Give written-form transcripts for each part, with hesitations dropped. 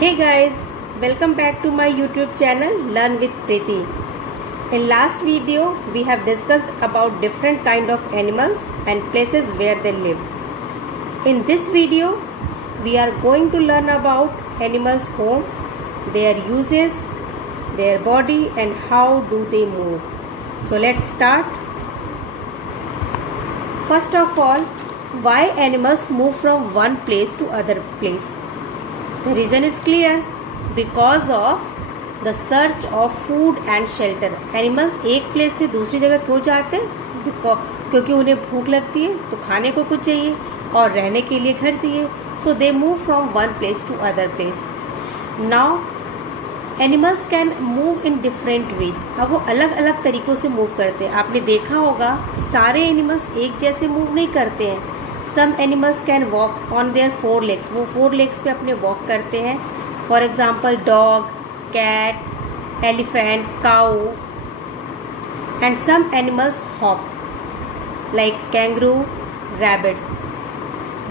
Hey guys, welcome back to my YouTube channel Learn with Preeti. In last video, we have discussed about different kind of animals and places where they live. In this video, we are going to learn about animals' home, their uses, their body and how do they move. So let's start. First of all, why animals move from one place to other place? The reason is clear, because of the search of food and shelter. Animals एक place से दूसरी जगह क्यों जाते हैं? क्योंकि उन्हें भूख लगती है तो खाने को कुछ चाहिए और रहने के लिए घर चाहिए. So they move from one place to other place. Now animals can move in different ways. अब वो अलग अलग तरीक़ों से मूव करते हैं. आपने देखा होगा सारे एनिमल्स एक जैसे मूव नहीं करते हैं. Some animals can walk on their 4 legs. वो 4 legs पे अपने वॉक करते हैं. For example dog, cat, elephant, cow. And some animals hop like kangaroo, rabbits.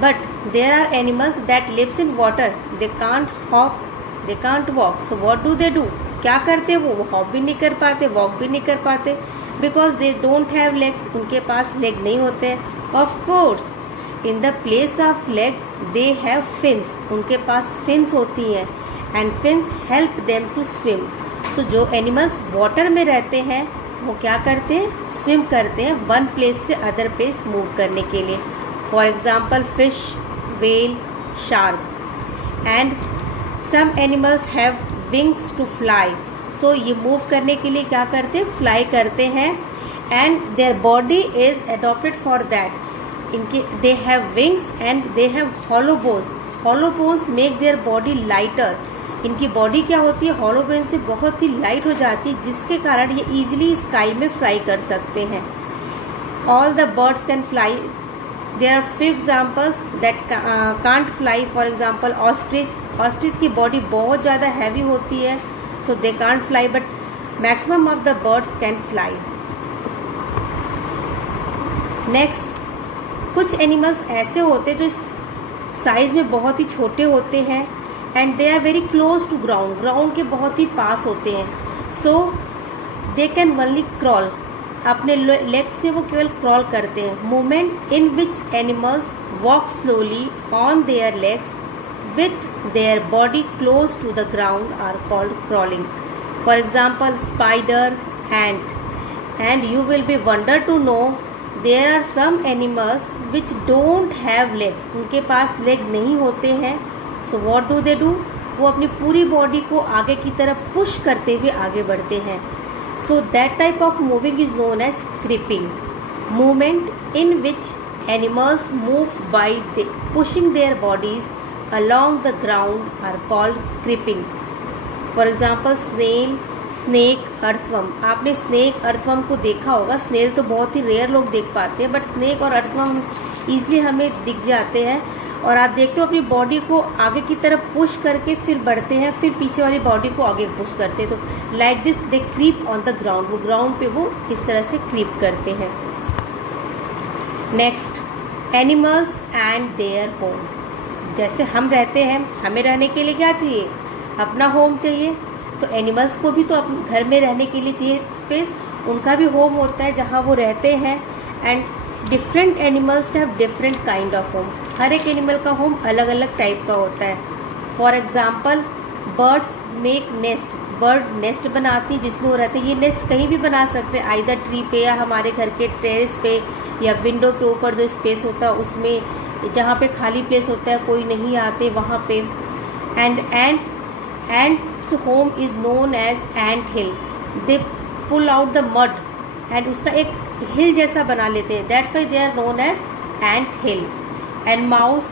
But there are animals that lives in water. They can't hop, they can't walk. So what do they do? क्या करते वो hop भी नहीं कर पाते, walk भी नहीं कर पाते, because they don't have legs. उनके पास लेग नहीं होते हैं. Of course in the place of leg they have fins. उनके पास फिन्स होती हैं and fins help them to swim. So जो एनिमल्स वाटर में रहते हैं वो क्या करते हैं? स्विम करते हैं वन प्लेस से अदर प्लेस मूव करने के लिए. For example fish, whale, shark. And some animals have wings to fly. So ये मूव करने के लिए क्या करते हैं? फ्लाई करते हैं. And their body is adopted for that. इनके they have wings and they have hollow bones. Hollow bones make their body lighter. इनकी बॉडी क्या होती है? हॉलो बोन से बहुत ही लाइट हो जाती है, जिसके कारण ये ईजिली स्काई में फ्लाई कर सकते हैं. All the birds can fly. There are few examples that can't fly. For example, ostrich. Ostrich की body बहुत ज़्यादा heavy होती है, so they can't fly. But maximum of the birds can fly. Next, कुछ animals ऐसे होते हैं जो साइज़ में बहुत ही छोटे होते हैं and they are very close to ground. Ground के बहुत ही पास होते हैं. So they can only crawl. अपने लेग्स से वो केवल क्रॉल करते हैं. Movement in which animals walk slowly on their legs with their body close to the ground are called crawling. For example spider, ant. And you will be wonder to know there are some animals which don't have legs. उनके पास leg नहीं होते हैं. So what do they do? वो अपनी पूरी body को आगे की तरफ पुश करते हुए आगे बढ़ते हैं. So that type of moving is known as creeping. Movement in which animals move by pushing their bodies along the ground are called creeping. For example, snail, snake, earthworm. आपने snake, earthworm को देखा होगा. snail तो बहुत ही rare लोग देख पाते हैं, बट snake और earthworm ईजिली हमें दिख जाते हैं. और आप देखते हो अपनी बॉडी को आगे की तरफ पुश करके फिर बढ़ते हैं, फिर पीछे वाली बॉडी को आगे पुश करते हैं. तो like this they creep on the ground. वो ग्राउंड पे वो इस तरह से क्रीप करते हैं. Next, animals and their home. जैसे हम रहते हैं, हमें रहने के लिए क्या चाहिए? अपना होम चाहिए. तो एनिमल्स को भी तो अपने घर में रहने के लिए चाहिए स्पेस. उनका भी होम होता है जहाँ वो रहते हैं. And different animals have different kind of home. हर एक एनिमल का होम अलग अलग टाइप का होता है. For example birds make nest. Bird nest बनाती है जिसमें वो रहते हैं. ये नेस्ट कहीं भी बना सकते हैं, आइदर ट्री पे या हमारे घर के टेरेस पे या विंडो के ऊपर जो स्पेस होता है उसमें, जहाँ पे खाली प्लेस होता है कोई नहीं आते वहाँ पे. And ants home is known as ant hill. They pull out the mud and उसका एक हिल जैसा बना लेते हैं. That's why they are known as ant hill. And mouse,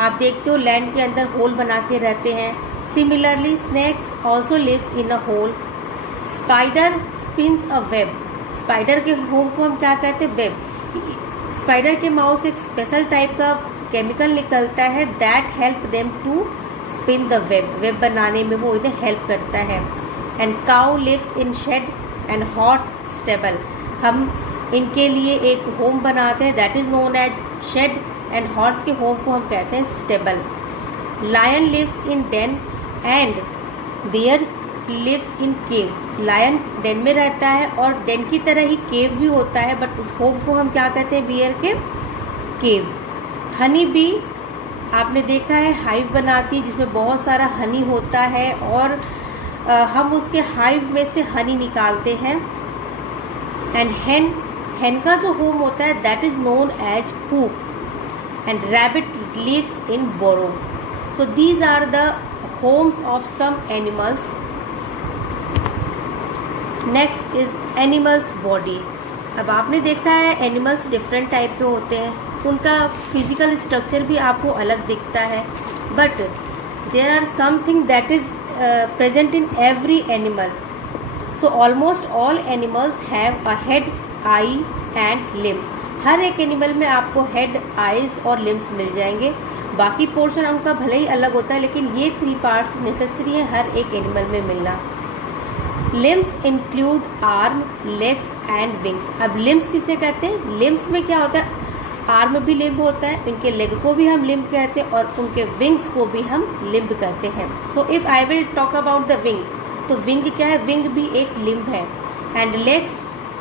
आप देखते हो लैंड के अंदर होल बना के रहते हैं. Similarly snakes also lives in a hole. Spider spins a web. Spider के होम को हम क्या कहते हैं? वेब. स्पाइडर के माउस से एक स्पेशल टाइप का केमिकल निकलता है that help them to spin the web. Web बनाने में वो इन्हें हेल्प करता है. And cow lives in shed and horse stable. हम इनके लिए एक होम बनाते हैं that is known as shed. And horse के होम को हम कहते हैं stable. Lion lives in den and bear lives in cave, lion den में रहता है और डेन की तरह ही केव भी होता है, बट उस होम को हम क्या कहते हैं, बियर के केव। हनी बी आपने देखा है हाइव बनाती है जिसमें बहुत सारा हनी होता है और हम उसके हाइव में से हनी निकालते हैं। एंड hen का जो होम होता है that is known as coop. And rabbit lives in burrow. So these are the homes of some animals. Next is animals body. अब आपने देखा है एनिमल्स डिफरेंट टाइप के होते हैं, उनका फिजिकल स्ट्रक्चर भी आपको अलग दिखता है, but there are something that is present in every animal. So almost all animals have a head, eye and limbs. हर एक एनिमल में आपको हेड, आइज और लिम्स मिल जाएंगे। बाकी पोर्शन उनका भले ही अलग होता है, लेकिन ये 3 पार्ट्स नेसेसरी है हर एक एनिमल में मिलना। Limbs include arm, legs and wings. अब लिम्स किसे कहते हैं, लिम्स में क्या होता है, आर्म भी लिम्ब होता है, उनके लेग को भी हम लिम्ब कहते हैं और उनके विंग्स को भी हम लिम्ब कहते हैं। So if I will talk about the wing, तो विंग क्या है, विंग भी एक लिम्ब है। एंड लेग्स,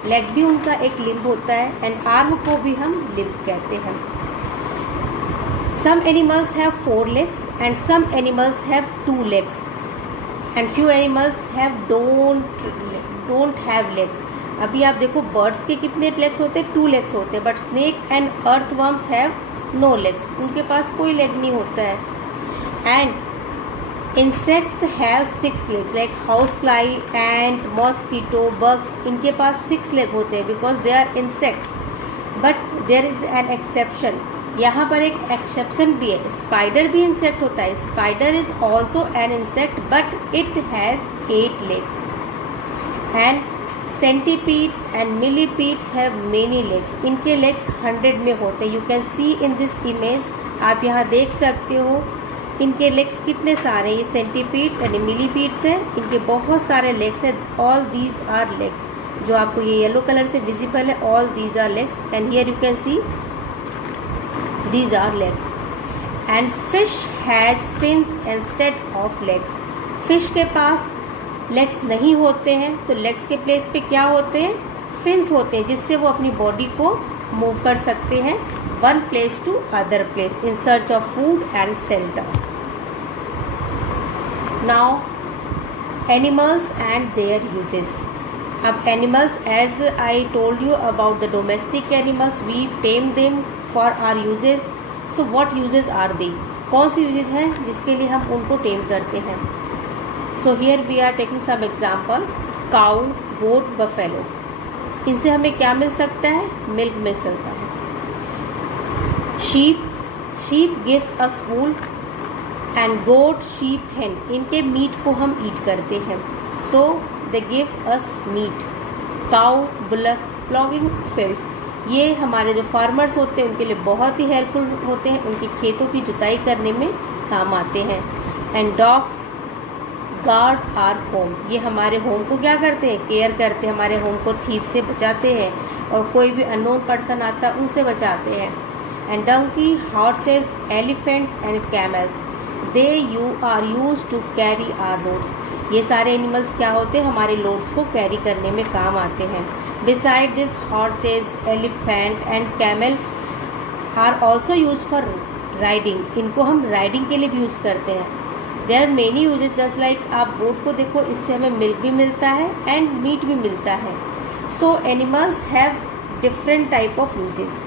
लेग भी उनका एक लिम्ब होता है। एंड आर्म को भी हम लिम्ब कहते हैं। Some animals have 4 legs and some animals have 2 legs and few animals have don't have legs. अभी आप देखो बर्ड्स के कितने लेग्स होते हैं, 2 legs होते हैं, but snake and earthworms have no legs, उनके पास कोई लेग नहीं होता है। And insects have 6 legs like house fly and mosquito, bugs, इनके पास 6 लेग होते हैं because they are insects. But there is an exception, यहाँ पर एक एक्सेप्शन भी है, स्पाइडर भी इंसेक्ट होता है। Spider is also an insect but it has 8 legs। And centipedes and millipedes have many legs, इनके लेग्स 100 में होते हैं। You can C in this image, आप यहाँ देख सकते हो इनके लेग्स कितने सारे, ये सेंटीपीड्स एंड मिलीपीड्स हैं, इनके बहुत सारे लेग्स हैं। ऑल दीज आर लेग्स, जो आपको ये येलो कलर से विजिबल है, all these are legs and here you can see these are legs. And fish has fins instead of legs. Fish के पास लेग्स नहीं होते हैं, तो लेग्स के प्लेस पे क्या होते हैं, फिन्स होते हैं, जिससे वो अपनी बॉडी को मूव कर सकते हैं one place to other place in search of food and shelter. Now animals and their uses. अब animals, as I told you about the domestic animals, we tame them for our uses. So what uses are they, कौन सी usage हैं जिसके लिए हम उनको tame करते हैं। So here we are taking some example, cow, goat, buffalo. इनसे हमें क्या मिल सकता है, मिल्क मिल सकता है। Sheep, sheep gives us wool. And goat, sheep, hen, इनके मीट को हम ईट करते हैं, so they gives us meat. Cow, bullock, ploughing fields, ये हमारे जो फार्मर्स होते हैं उनके लिए बहुत ही हेल्पफुल होते हैं, उनकी खेतों की जुताई करने में काम आते हैं। And dogs guard our home, ये हमारे होम को क्या करते हैं, केयर करते हैं, हमारे होम को थीफ से बचाते हैं और कोई भी अननोन पर्सन आता है उनसे बचाते हैं। And donkey, horses, elephants and camels, they are use to carry our loads, ये सारे एनिमल्स क्या होते हैं, हमारे लोड्स को कैरी करने में काम आते हैं। Beside this, horses, elephant and camel are also used for riding. इनको हम राइडिंग के लिए भी यूज़ करते हैं। There are many uses, just like आप गोट को देखो, इससे हमें मिल्क भी मिलता है एंड मीट भी मिलता है। So animals have different type of uses.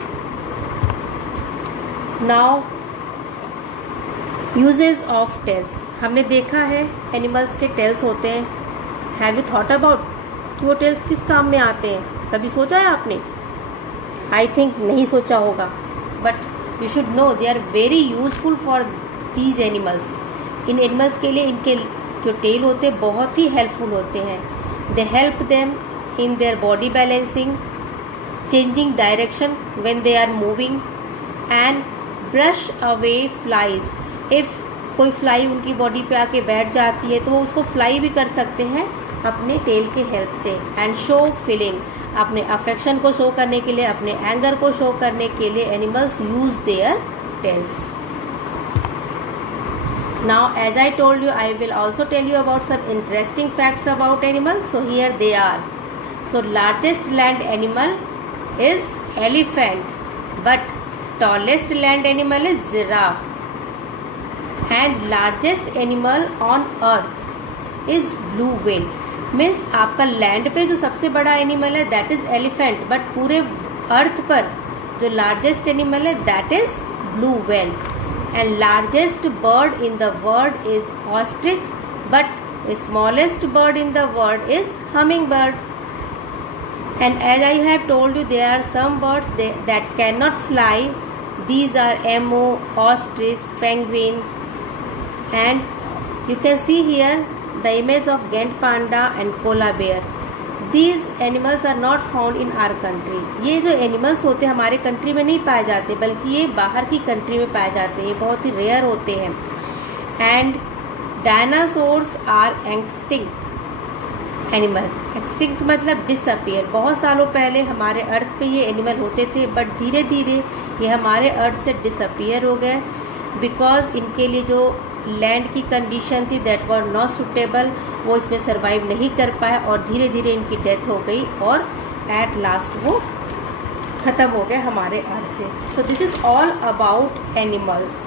Now uses of tails, हमने देखा है एनिमल्स के टेल्स होते हैं। Have you thought about कि वो टेल्स किस काम में आते हैं, कभी सोचा है आपने? आई थिंक नहीं सोचा होगा, but you should know they are very useful for these animals. इन एनिमल्स के लिए इनके जो टेल होते हैं बहुत ही हेल्पफुल होते हैं। They help them in their body balancing, changing direction when they are moving and brush away flies. If कोई फ्लाई उनकी बॉडी पे आके बैठ जाती है तो वो उसको फ्लाई भी कर सकते हैं अपने टेल के हेल्प से। एंड शो फीलिंग, अपने अफेक्शन को शो करने के लिए, अपने एंगर को शो करने के लिए animals use their tales. Now, as I told you, I will also tell you about some interesting facts about animals. So here they are. So largest land animal is elephant, but tallest land animal is giraffe, and largest animal on earth is blue whale. Means आपका land पे जो सबसे बड़ा animal है that is elephant, but पूरे अर्थ पर जो largest animal है that is blue whale. And largest bird in the world is ostrich, but smallest bird in the world is humming bird. And as I have told you, there are some birds that cannot fly. These are emu, ostrich, penguin, and you can see here the image of Ghent panda and polar bear. These animals are not found in our country. ये जो animals होते हैं हमारे country में नहीं पाए जाते, बल्कि ये बाहर की कंट्री में पाए जाते हैं. ये बहुत ही रेयर होते हैं. And dinosaurs are extinct animal. Extinct मतलब डिसअपियर. बहुत सालों पहले हमारे अर्थ पे ये एनिमल होते थे, बट धीरे धीरे ये हमारे अर्थ से डिसअपियर हो गए बिकॉज इनके लिए जो लैंड की कंडीशन थी दैट वर नॉट सुटेबल, वो इसमें सर्वाइव नहीं कर पाए और धीरे धीरे इनकी डेथ हो गई और एट लास्ट वो ख़त्म हो गए हमारे अर्थ से. So this is all about animals.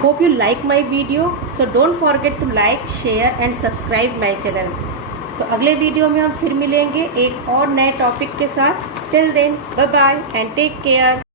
Hope you like my video. So don't forget to like, share and subscribe my channel. तो अगले वीडियो में हम फिर मिलेंगे एक और नए टॉपिक के साथ. Till then, bye bye and take care.